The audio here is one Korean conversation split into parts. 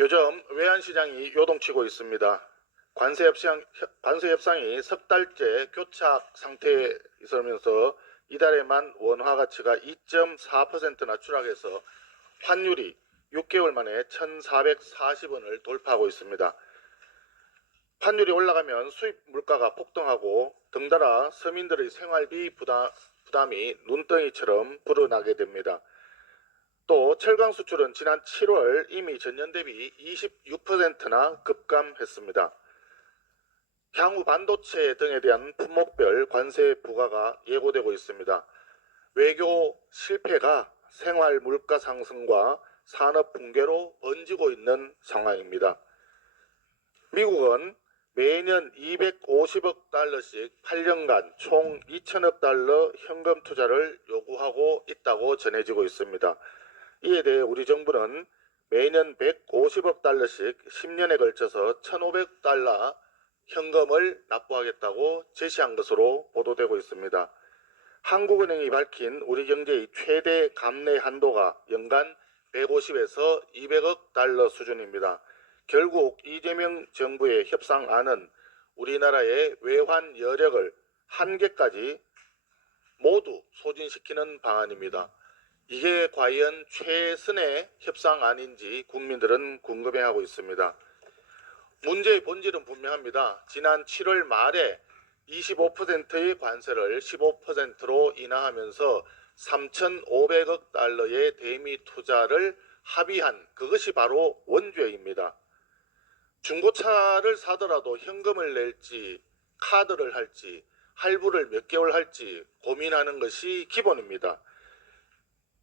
요즘 외환시장이 요동치고 있습니다. 관세 협상이 석 달째 교착 상태에 있으면서 이달에만 원화 가치가 2.4%나 추락해서 환율이 6개월 만에 1,440원을 돌파하고 있습니다. 환율이 올라가면 수입 물가가 폭등하고 덩달아 서민들의 생활비 부담이 눈덩이처럼 불어나게 됩니다. 또 철강 수출은 지난 7월 이미 전년 대비 26%나 급감했습니다. 향후 반도체 등에 대한 품목별 관세 부과가 예고되고 있습니다. 외교 실패가 생활 물가 상승과 산업 붕괴로 번지고 있는 상황입니다. 미국은 매년 250억 달러씩 8년간 총 2천억 달러 현금 투자를 요구하고 있다고 전해지고 있습니다. 이에 대해 우리 정부는 매년 150억 달러씩 10년에 걸쳐서 1,500억 달러 현금을 납부하겠다고 제시한 것으로 보도되고 있습니다. 한국은행이 밝힌 우리 경제의 최대 감내 한도가 연간 150에서 200억 달러 수준입니다. 결국 이재명 정부의 협상안은 우리나라의 외환 여력을 한계까지 모두 소진시키는 방안입니다. 이게 과연 최선의 협상안인지 국민들은 궁금해하고 있습니다. 문제의 본질은 분명합니다. 지난 7월 말에 25%의 관세를 15%로 인하하면서 3,500억 달러의 대미 투자를 합의한 그것이 바로 원죄입니다. 중고차를 사더라도 현금을 낼지 카드를 할지 할부를 몇 개월 할지 고민하는 것이 기본입니다.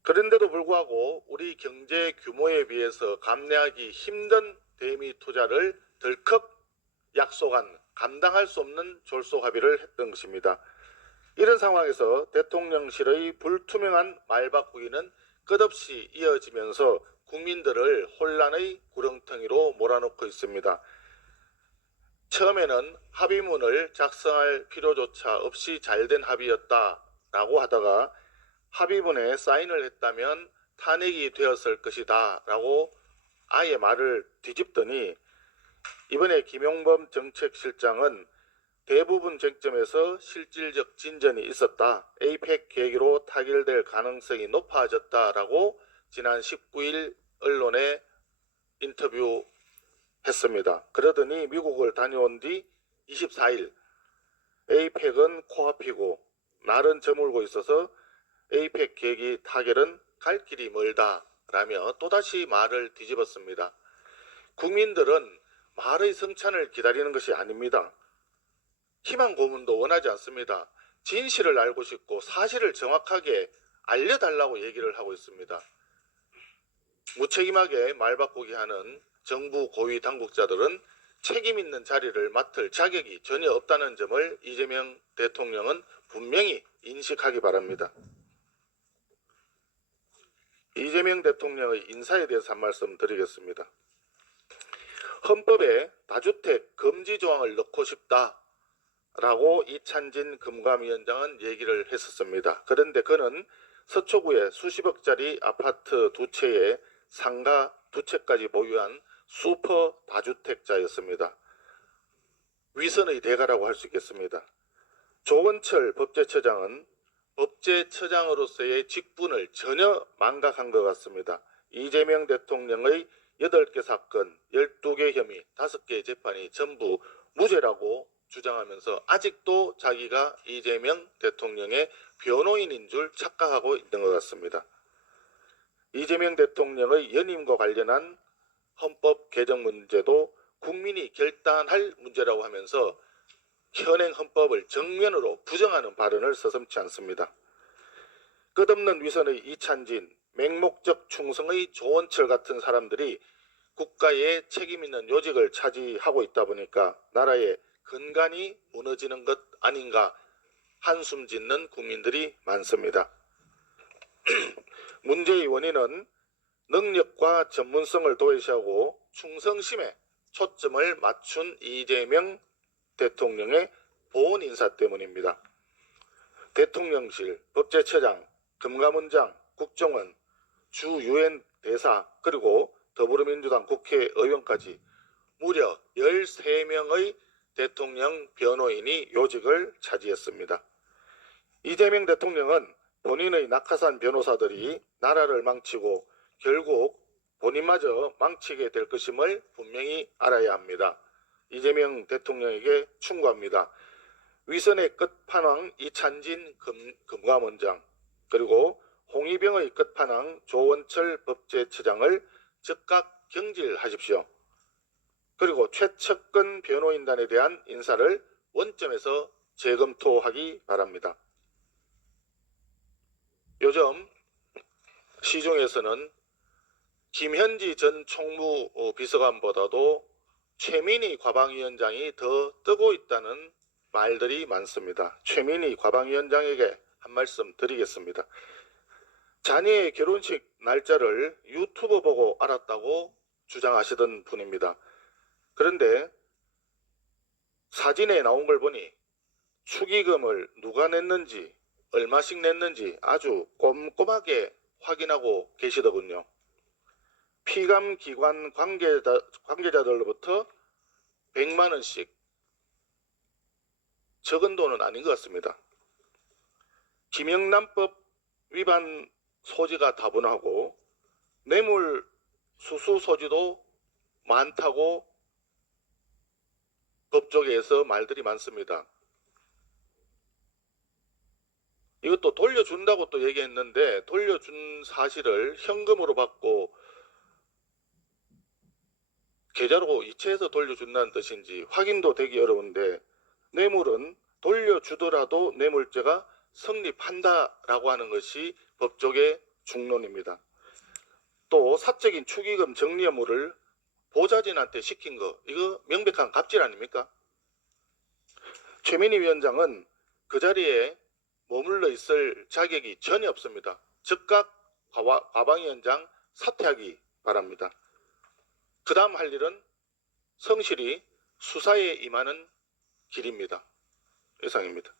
그런데도 불구하고 우리 경제 규모에 비해서 감내하기 힘든 대미 투자를 덜컥 약속한 감당할 수 없는 졸속 합의를 했던 것입니다. 이런 상황에서 대통령실의 불투명한 말바꾸기는 끝없이 이어지면서 국민들을 혼란의 구렁텅이로 몰아넣고 있습니다. 처음에는 합의문을 작성할 필요조차 없이 잘된 합의였다라고 하다가 합의문에 사인을 했다면 탄핵이 되었을 것이다 라고 아예 말을 뒤집더니 이번에 김용범 정책실장은 대부분 쟁점에서 실질적 진전이 있었다. 에이펙 계기로 타결될 가능성이 높아졌다라고 지난 19일 언론에 인터뷰했습니다. 그러더니 미국을 다녀온 뒤 24일 에이펙은 코앞이고 날은 저물고 있어서 에이펙 계기 타결은 갈 길이 멀다라며 또다시 말을 뒤집었습니다. 국민들은 말의 성찬을 기다리는 것이 아닙니다. 희망 고문도 원하지 않습니다. 진실을 알고 싶고 사실을 정확하게 알려달라고 얘기를 하고 있습니다. 무책임하게 말바꾸기 하는 정부 고위 당국자들은 책임 있는 자리를 맡을 자격이 전혀 없다는 점을 이재명 대통령은 분명히 인식하기 바랍니다. 이재명 대통령의 인사에 대해서 한 말씀 드리겠습니다. 헌법에 다주택 금지 조항을 넣고 싶다라고 이찬진 금감위원장은 얘기를 했었습니다. 그런데 그는 서초구에 수십억짜리 아파트 두 채에 상가 두 채까지 보유한 슈퍼 다주택자였습니다. 위선의 대가라고 할 수 있겠습니다. 조원철 법제처장은 법제처장으로서의 직분을 전혀 망각한 것 같습니다. 이재명 대통령의 8개 사건, 12개 혐의, 5개의 재판이 전부 무죄라고 주장하면서 아직도 자기가 이재명 대통령의 변호인인 줄 착각하고 있는 것 같습니다. 이재명 대통령의 연임과 관련한 헌법 개정 문제도 국민이 결단할 문제라고 하면서 현행 헌법을 정면으로 부정하는 발언을 서슴지 않습니다. 끝없는 위선의 이찬진, 맹목적 충성의 조원철 같은 사람들이 국가의 책임 있는 요직을 차지하고 있다 보니까 나라의 근간이 무너지는 것 아닌가 한숨 짓는 국민들이 많습니다. 문제의 원인은 능력과 전문성을 도외시하고 충성심에 초점을 맞춘 이재명 대통령의 보훈 인사 때문입니다. 대통령실, 법제처장, 금감원장, 국정원, 주 유엔 대사 그리고 더불어민주당 국회의원까지 무려 13명의 대통령 변호인이 요직을 차지했습니다. 이재명 대통령은 본인의 낙하산 변호사들이 나라를 망치고 결국 본인마저 망치게 될 것임을 분명히 알아야 합니다. 이재명 대통령에게 충고합니다. 위선의 끝판왕 이찬진 금감원장, 그리고 홍위병의 끝판왕 조원철 법제처장을 즉각 경질하십시오. 그리고 최측근 변호인단에 대한 인사를 원점에서 재검토하기 바랍니다. 요즘 시중에서는 김현지 전 총무비서관보다도 최민희 과방위원장이 더 뜨고 있다는 말들이 많습니다. 최민희 과방위원장에게 한 말씀 드리겠습니다. 자녀의 결혼식 날짜를 유튜브 보고 알았다고 주장하시던 분입니다. 그런데 사진에 나온 걸 보니 축의금을 누가 냈는지, 얼마씩 냈는지 아주 꼼꼼하게 확인하고 계시더군요. 피감기관 관계자들로부터 100만 원씩, 적은 돈은 아닌 것 같습니다. 김영란법 위반 소지가 다분하고 뇌물 수수 소지도 많다고 법조계에서 말들이 많습니다. 이것도 돌려준다고 또 얘기했는데 돌려준 사실을 현금으로 받고 계좌로 이체해서 돌려준다는 뜻인지 확인도 되기 어려운데, 뇌물은 돌려주더라도 뇌물죄가 성립한다라고 하는 것이 법조계 중론입니다. 또 사적인 축의금 정리 업무를 보좌진한테 시킨 거, 이거 명백한 갑질 아닙니까? 최민희 위원장은 그 자리에 머물러 있을 자격이 전혀 없습니다. 즉각 과방위원장 사퇴하기 바랍니다. 그 다음 할 일은 성실히 수사에 임하는 길입니다. 이상입니다.